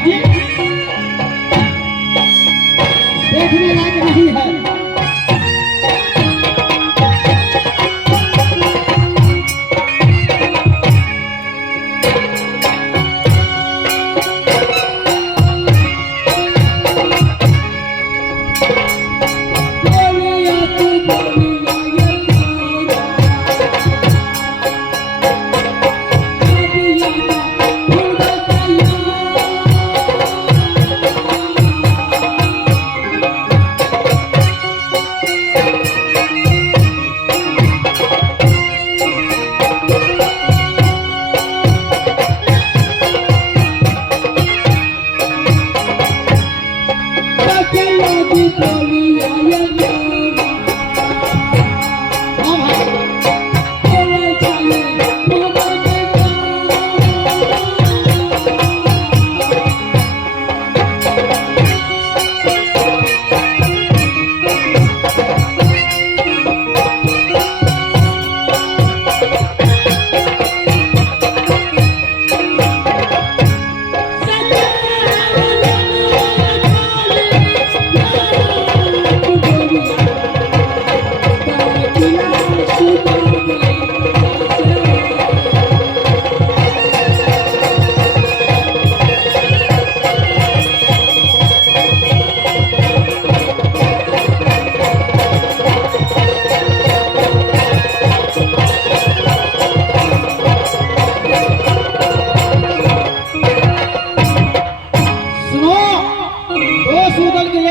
भाई जी देखने लायक नहीं है।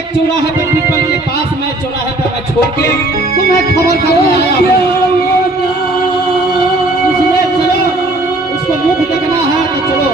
चौराहे पे पीपल के पास में चौराहे पे मैं छोड़ के तुम्हें खबर करने आया हूं। इसलिए चलो उसको मुख देखना है तो चलो।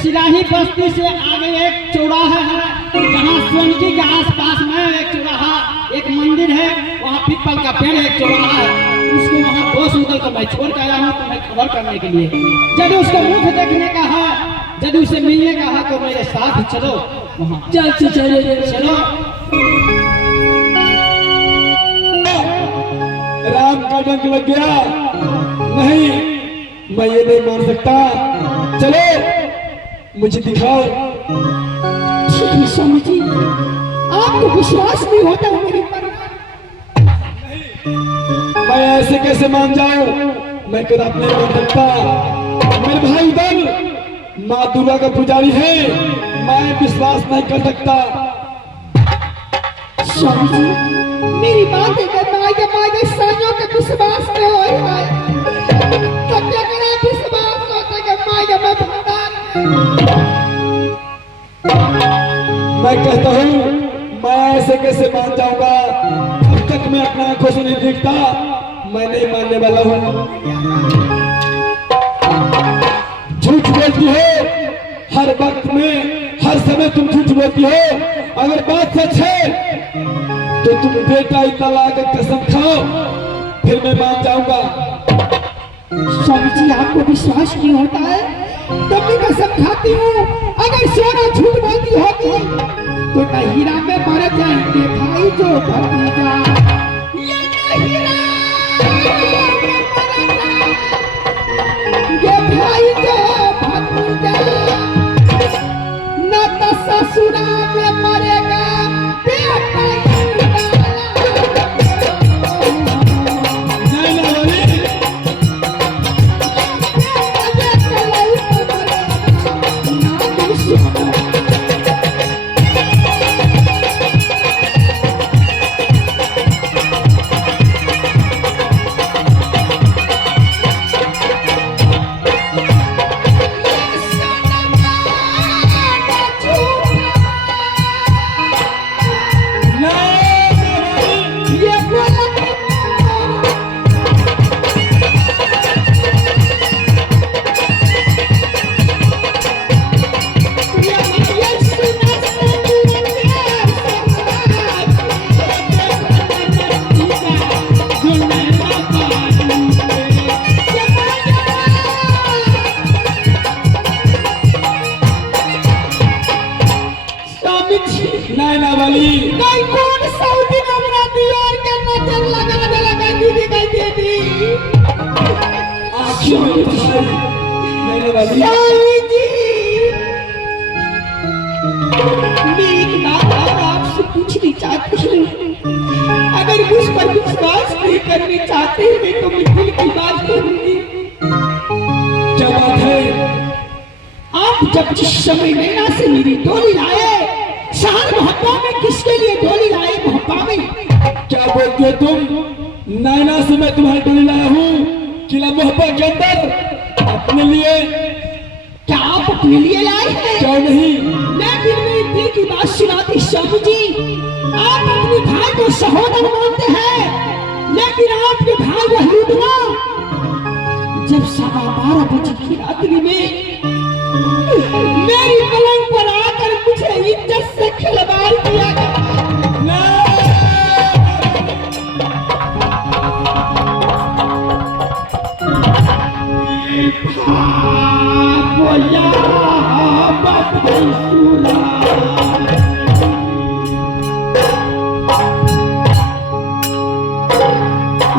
सिराही बस्ती से आगे एक चौराहा है जहाँ सोनकी के आसपास में एक चौराहा एक मंदिर है, वहाँ पीपल का पेड़ एक चौराहा है, उसको वहाँ दोस्त उधर को मैं छोड़ के आया हूँ तुम्हें खबर करने के लिए। यदि उसको मुख देखने का है, यदि उसे मिलने का है तो मेरे साथ चलो वहाँ। चलो राम का डंक लग गया, नहीं मैं ये नहीं मान सकता, चलो मुझे दिखाओ। ठीक है स्वामी जी, आपको विश्वास नहीं होता है मेरे पर? मैं ऐसे कैसे मान जाऊं, मैं कदापि नहीं मान सकता। मेरे भाई उधर माँ दुर्गा का पुजारी है, मैं विश्वास नहीं कर सकता। स्वामी जी मेरी बात है, मायके साइयों के विश्वास में हो रहा है, तब क्या करा विश्वास होता है कि मायके में भंडार। मैं कहता हूँ मैं ऐसे कैसे मान जाऊंगा, अब तक मैं अपना आंखों से नहीं देखता, मैं नहीं मानने वाला हूँ। बोलती हो, हर वक्त में हर समय तुम झूठ बोलती हो। अगर बात सच है तो तुम बेटा तलाक की कसम खाओ, फिर मैं मान जाऊंगा। स्वामी जी आपको विश्वास नहीं होता है तब भी कसम खाती हूँ। अगर सोना झूठ बोलती होगी तो न हीरा में मर जाएंगे भाई जो भतीजा, ये न हीरा में मर जाएंगे भाई जो भतीजा, न तो ससुरा में मरेगा बेटा आपसे पूछनी चाहती हूँ, अगर मुझ पर विश्वास नहीं करनी चाहते हैं तो मैं दिल की बात करूंगी। क्या बात है? आप जब जिस समय नैना से मेरी डोली लाए, शहर मोहब्बा में किसके लिए डोली लाए? मोहब्बा में। क्या बोलते हो तुम? नैना से मैं तुम्हारी डोली लाया हूँ किला मोहब्बा के अंदर अपने लिए। क्या आप अपने लिए लाए हैं? क्यों नहीं? लेकिन मेरी दिल की बात सुनाती स्वामी जी, आप अपने भाई को सहोदर मानते हैं, लेकिन आपके भाई वहीदुआ जब 12:15 बजे की रात्रि में मेरी पलंग पर आकर मुझे इज्जत से खिलवाड़ किया।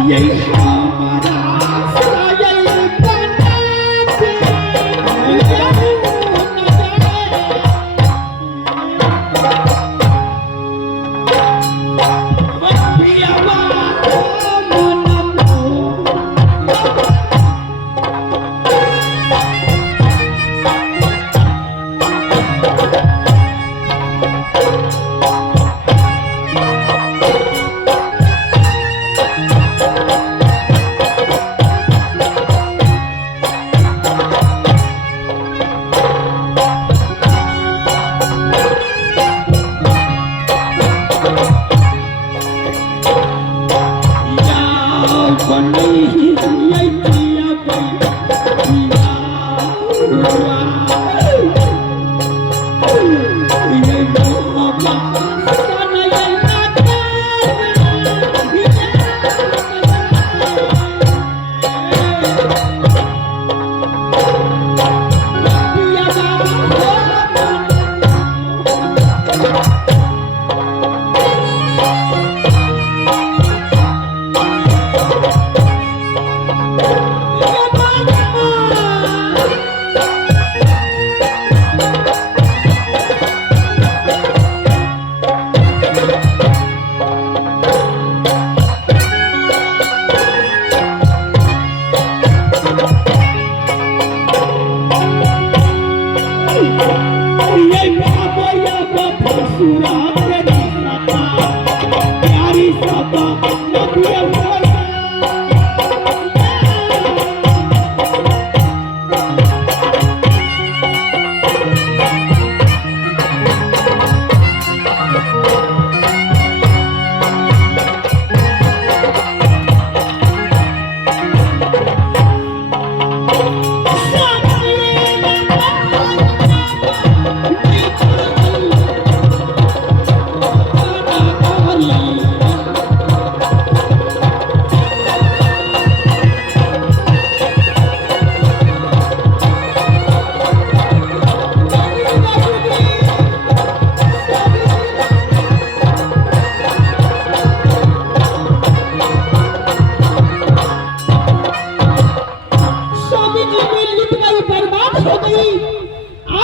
यही हमारा सायल बना के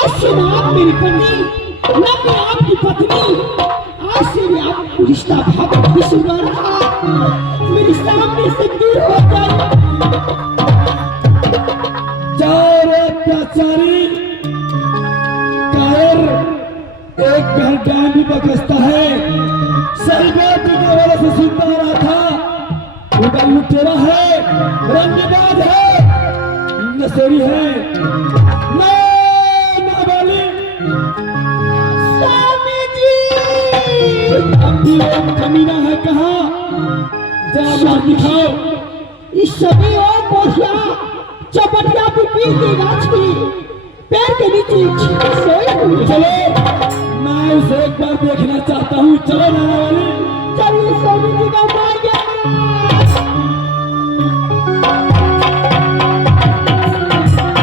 आज से न आप मेरी पत्नी न मैं आपकी पत्नी, आज से भी आप रिश्ता भाव भी सुना रहा, मेरे सामने से दूर हो जाए। चार अत्याचारी कायर एक घर डांड भी बकसता है। सही बात तुझे वाले से सुनता आ रहा था। उनका लुटेरा है, रंगबाज है, नशेड़ी है, स्वामी जी अब भी एक कमीना है कहाँ? जरा मार दिखाओ। इस सभी और कोठिया चपटिया पीपल की गाछ की पैर के नीचे सोए हुए। चलो मैं उसे एक बार देखना चाहता